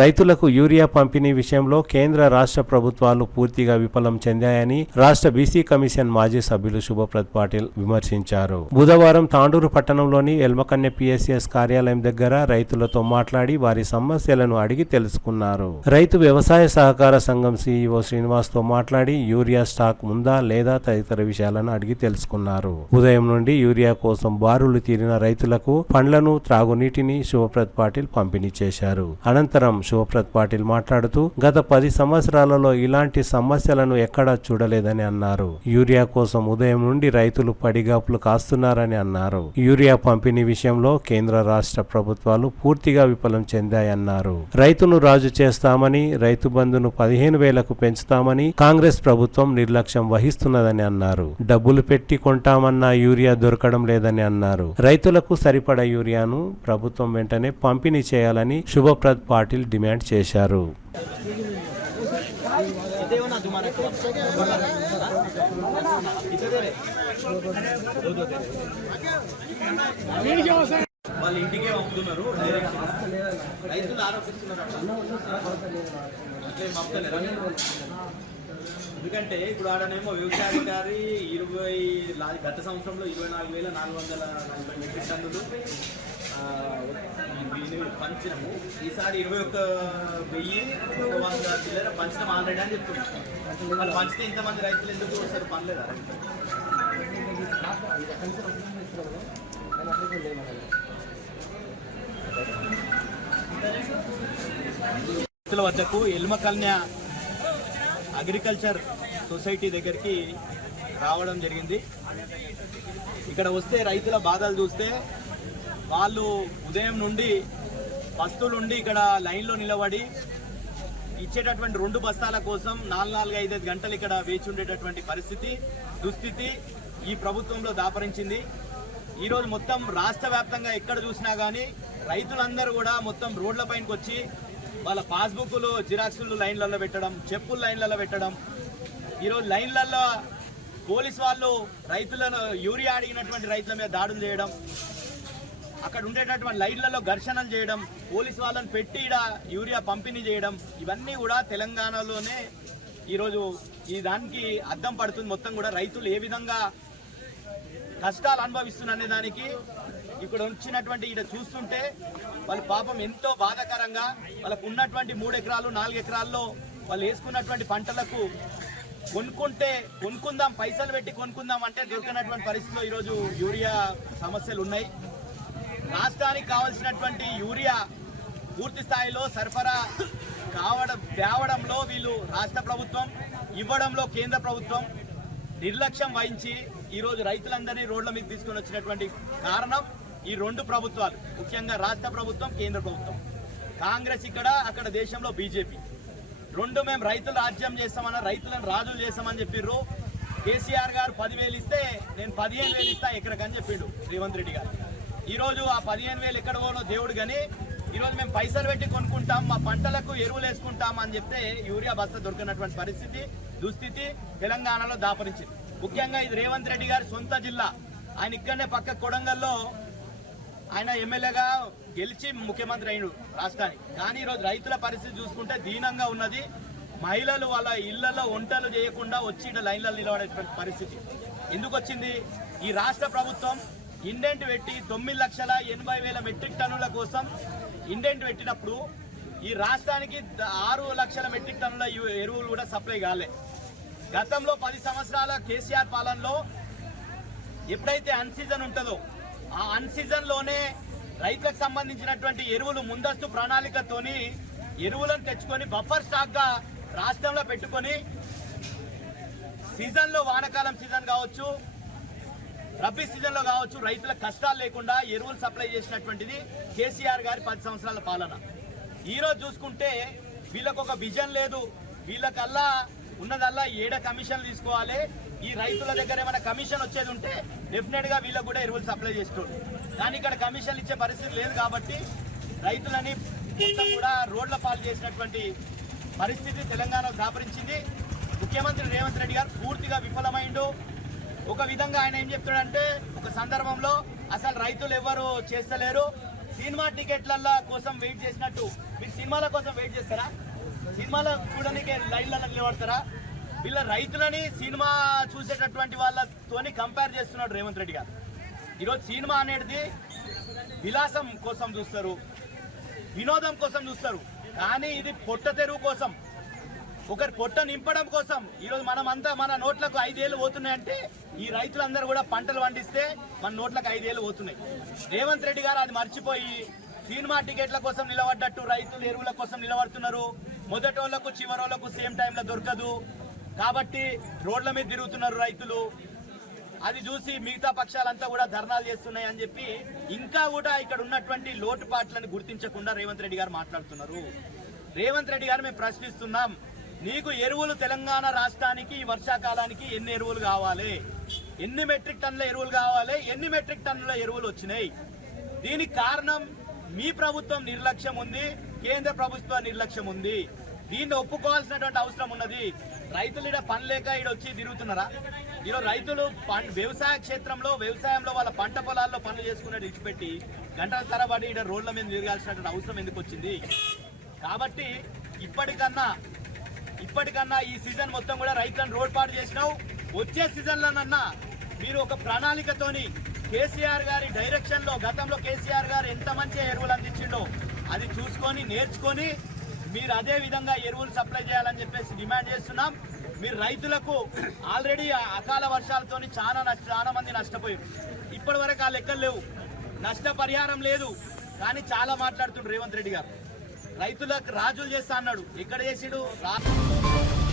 రైతులకు యూరియా పంపిణీ విషయంలో కేంద్ర రాష్ట్ర ప్రభుత్వాలు పూర్తిగా విఫలం చెందాయని రాష్ట్ర బీసీ కమిషన్ మాజీ సభ్యులు శుభప్రద్ పాటిల్ విమర్శించారు. బుధవారం తాండూరు పట్టణంలోని ఎల్మకన్య పిఎస్సిఎస్ కార్యాలయం దగ్గర రైతులతో మాట్లాడి వారి సమస్యలను అడిగి తెలుసుకున్నారు. రైతు వ్యవసాయ సహకార సంఘం సీఈఓ శ్రీనివాస్ తో మాట్లాడి యూరియా స్టాక్ ఉందా లేదా తదితర విషయాలను అడిగి తెలుసుకున్నారు. ఉదయం నుండి యూరియా కోసం బారులు తీరిన రైతులకు పండ్లను, త్రాగునీటిని శుభప్రద్ పాటిల్ పంపిణీ చేశారు. అనంతరం శుభప్రద్ పాటిల్ మాట్లాడుతూ గత 10 సంవత్సరాలలో ఇలాంటి సమస్యలను ఎక్కడా చూడలేదని అన్నారు. యూరియా కోసం ఉదయం నుండి రైతులు పడిగాపులు కాస్తున్నారని అన్నారు. యూరియా పంపిణీ విషయంలో కేంద్ర రాష్ట్ర ప్రభుత్వాలు పూర్తిగా విఫలం చెందాయన్నారు. రైతును రాజు చేస్తామని, రైతు బంధును 15,000కు పెంచుతామని కాంగ్రెస్ ప్రభుత్వం నిర్లక్ష్యం వహిస్తున్నదని అన్నారు. డబ్బులు పెట్టి కొంటామన్న యూరియా దొరకడం లేదని అన్నారు. రైతులకు సరిపడా యూరియాను ప్రభుత్వం వెంటనే పంపిణీ చేయాలని శుభప్రద్ పాటిల్ డిమాండ్ చేశారు. వాళ్ళ ఇంటికే పంపుతున్నారు, రైతులు ఆరోపిస్తున్నారు. ఎందుకంటే ఇప్పుడు ఆడనేమో వ్యవసాయాధికారి గత సంవత్సరంలో 24,440 మెట్రిక్ టన్నులు పంచినము. ఈసారి 21,100 చిల్లర పంచడం ఆల్రెడీ అని చెప్తున్నారు. వాళ్ళు పంచితే ఇంతమంది రైతులు ఎందుకు వస్తారు? పనిలేదా? రైతుల వద్దకు ఎల్మకన్య అగ్రికల్చర్ సొసైటీ దగ్గరికి రావడం జరిగింది. ఇక్కడ వస్తే రైతుల బాధలు చూస్తే వాళ్ళు ఉదయం నుండి బస్తులుండి ఇక్కడ లైన్లో నిలబడి ఇచ్చేటటువంటి 2 బస్తాల కోసం 4-5 గంటలు ఇక్కడ వేచి ఉండేటటువంటి దుస్థితి ఈ ప్రభుత్వంలో దాపరించింది. ఈరోజు మొత్తం రాష్ట్ర వ్యాప్తంగా ఎక్కడ చూసినా కానీ రైతులందరూ కూడా మొత్తం రోడ్ల పైనకి వచ్చి వాళ్ళ పాస్బుక్లు, జిరాక్సులు లైన్లలో పెట్టడం, చెప్పులు లైన్లలో పెట్టడం. ఈరోజు లైన్లలో పోలీసు వాళ్ళు రైతులను యూరియా అడిగినటువంటి రైతుల మీద దాడులు చేయడం, అక్కడ ఉండేటటువంటి లైన్లలో ఘర్షణలు చేయడం, పోలీసు వాళ్ళని పెట్టి యూరియా పంపిణీ చేయడం, ఇవన్నీ కూడా తెలంగాణలోనే ఈరోజు ఈ దానికి అద్దం పడుతుంది. మొత్తం కూడా రైతులు ఏ విధంగా కష్టాలు అనుభవిస్తున్ననే దానికి ఇక్కడ వచ్చినటువంటి చూస్తుంటే వాళ్ళ పాపం ఎంతో బాధాకరంగా వాళ్ళకు ఉన్నటువంటి 3 ఎకరాలు 4 ఎకరాల్లో వాళ్ళు వేసుకున్నటువంటి పంటలకు కొనుక్కుందాం, పైసలు పెట్టి కొనుక్కుందాం అంటే దొరికినటువంటి పరిస్థితిలో ఈరోజు యూరియా సమస్యలు ఉన్నాయి. రాష్ట్రానికి కావాల్సినటువంటి యూరియా పూర్తి స్థాయిలో సరఫరా తేవడంలో వీళ్ళు రాష్ట్ర ప్రభుత్వం, ఇవ్వడంలో కేంద్ర ప్రభుత్వం నిర్లక్ష్యం వహించి ఈరోజు రైతులందరినీ రోడ్ల మీద తీసుకొని వచ్చినటువంటి కారణం ఈ 2 ప్రభుత్వాలు, ముఖ్యంగా రాష్ట్ర ప్రభుత్వం, కేంద్ర ప్రభుత్వం. కాంగ్రెస్ ఇక్కడ, అక్కడ దేశంలో బీజేపీ. 2 మేము రైతులు రాజ్యం చేస్తామన్నా, రైతులను రాజులు చేస్తామని చెప్పిర్రు. కేసీఆర్ గారు 10,000 ఇస్తే నేను 15,000 ఇస్తా ఎకరకని చెప్పిండు రేవంత్ రెడ్డి గారు. ఈరోజు ఆ 15,000 ఎక్కడ పోనో దేవుడు కానీ ఈరోజు మేము పైసలు పెట్టి కొనుక్కుంటాం, మా పంటలకు ఎరువులు వేసుకుంటాం అని చెప్తే యూరియా బస్తా దొరికినటువంటి దుస్థితి తెలంగాణలో దాపరించింది. ముఖ్యంగా ఇది రేవంత్ రెడ్డి గారి సొంత జిల్లా. ఆయన ఇక్కడనే పక్క కొడంగల్లో ఆయన ఎమ్మెల్యేగా గెలిచి ముఖ్యమంత్రి అయిన రాష్ట్రానికి. కానీ ఈరోజు రైతుల పరిస్థితి చూసుకుంటే దీనంగా ఉన్నది. మహిళలు వాళ్ళ ఇళ్లలో వంటలు చేయకుండా వచ్చి లైన్లలో నిలబడేటువంటి పరిస్థితి ఎందుకు వచ్చింది? ఈ రాష్ట్ర ప్రభుత్వం ఇండెంట్ పెట్టి 9,80,000 మెట్రిక్ టన్నుల కోసం ఇండెంట్ పెట్టినప్పుడు ఈ రాష్ట్రానికి 6 లక్షల మెట్రిక్ టన్నుల ఎరువులు కూడా సప్లై కాలే. గతంలో 10 సంవత్సరాల కేసీఆర్ పాలనలో ఎప్పుడైతే అన్సీజన్ ఉంటుందో ఆ అన్సీజన్లోనే రైతులకు సంబంధించినటువంటి ఎరువులు ముందస్తు ప్రణాళికతోని ఎరువులను తెచ్చుకొని బఫర్ స్టాక్గా రాష్ట్రంలో పెట్టుకొని సీజన్లో, వానాకాలం సీజన్ కావచ్చు, రబీ సీజన్లో కావచ్చు, రైతుల కష్టాలు లేకుండా ఎరువులు సప్లై చేసినటువంటిది కేసీఆర్ గారి 10 సంవత్సరాల పాలన. ఈరోజు చూసుకుంటే వీళ్ళకు ఒక విజన్ లేదు. వీళ్ళకల్లా ఉన్నదల్లా 7 కమిషన్లు తీసుకోవాలి. ఈ రైతుల దగ్గర ఏమైనా కమిషన్ వచ్చేది ఉంటే డెఫినెట్గా వీళ్ళకు కూడా ఎరువులు సప్లై చేస్తుంది. కానీ ఇక్కడ కమిషన్లు ఇచ్చే పరిస్థితి లేదు కాబట్టి రైతులని మొత్తం కూడా రోడ్ల పాలు చేసినటువంటి పరిస్థితి తెలంగాణలో దాపరించింది. ముఖ్యమంత్రి రేవంత్ రెడ్డి గారు పూర్తిగా విఫలమైండు. ఒక విధంగా ఆయన ఏం చెప్తాడంటే, ఒక సందర్భంలో అసలు రైతులు ఎవరు చేస్తలేరు, సినిమా టికెట్ల కోసం వెయిట్ చేసినట్టు మీరు సినిమాల కోసం వెయిట్ చేస్తారా? సినిమాల చూడడానికి లైన్లలో నిలబడతారా? వీళ్ళ రైతులని సినిమా చూసేటటువంటి వాళ్ళతోని కంపేర్ చేస్తున్నాడు రేవంత్ రెడ్డి గారు. ఈరోజు సినిమా అనేది విలాసం కోసం చూస్తారు, వినోదం కోసం చూస్తారు, కానీ ఇది పొట్ట తెరువు కోసం, ఒకరి పొట్ట నింపడం కోసం. ఈరోజు మనమంతా మన నోట్లకు 5 ఏళ్ళు పోతున్నాయంటే ఈ రైతులందరూ కూడా పంటలు పండిస్తే మన నోట్లకు 5 ఏళ్ళు పోతున్నాయి. రేవంత్ రెడ్డి గారు అది మర్చిపోయి సినిమా టికెట్ల కోసం నిలబడ్డట్టు రైతులు ఎరువుల కోసం నిలబడుతున్నారు. మొదటోళ్లకు చివరోళ్లకు సేమ్ టైంలో దొరకదు కాబట్టి రోడ్ల మీద తిరుగుతున్నారు రైతులు. అది చూసి మిగతా పక్షాలంతా కూడా ధర్నాలు చేస్తున్నాయి అని చెప్పి ఇంకా కూడా ఇక్కడ ఉన్నటువంటి లోటుపాట్లను గుర్తించకుండా రేవంత్ రెడ్డి గారు మాట్లాడుతున్నారు. రేవంత్ రెడ్డి గారు మేము ప్రశ్నిస్తున్నాం, నీకు ఎరువులు తెలంగాణ రాష్ట్రానికి ఈ వర్షాకాలానికి ఎన్ని ఎరువులు కావాలి, ఎన్ని మెట్రిక్ టన్నుల ఎరువులు కావాలి, ఎన్ని మెట్రిక్ టన్నుల ఎరువులు వచ్చినాయి? దీనికి కారణం మీ ప్రభుత్వం నిర్లక్ష్యం ఉంది, కేంద్ర ప్రభుత్వ నిర్లక్ష్యం ఉంది. దీన్ని ఒప్పుకోవాల్సినటువంటి అవసరం ఉన్నది. రైతులు ఇక్కడ పని లేక ఇక్కడ వచ్చి తిరుగుతున్నారా? ఈరోజు రైతులు వ్యవసాయ క్షేత్రంలో వ్యవసాయంలో వాళ్ళ పంట పొలాల్లో పనులు చేసుకునేది విడిచిపెట్టి గంటల తరబడి ఇక్కడ రోడ్ల మీద తిరగాల్సినటువంటి అవసరం ఎందుకు వచ్చింది? కాబట్టి ఇప్పటికన్నా ఈ సీజన్ మొత్తం కూడా రైతులను రోడ్ పాటు చేసినావు. వచ్చే సీజన్లోనన్నా మీరు ఒక ప్రణాళికతోని కేసీఆర్ గారి డైరెక్షన్ లో, గతంలో కేసీఆర్ గారు ఎంత మంచి ఎరువులు అందించిండో అది చూసుకొని నేర్చుకొని మీరు అదే విధంగా ఎరువులు సప్లై చేయాలని చెప్పేసి డిమాండ్ చేస్తున్నాం. మీరు రైతులకు ఆల్రెడీ అకాల వర్షాలతోని చాలా మంది నష్టపోయారు. ఇప్పటి వరకు ఆ లెక్కలు లేవు, నష్టపరిహారం లేదు. కానీ చాలా మాట్లాడుతుండ్రు రేవంత్ రెడ్డి గారు. రైతులకు రాజులు చేస్తా అన్నాడు, ఎక్కడ చేసిడు?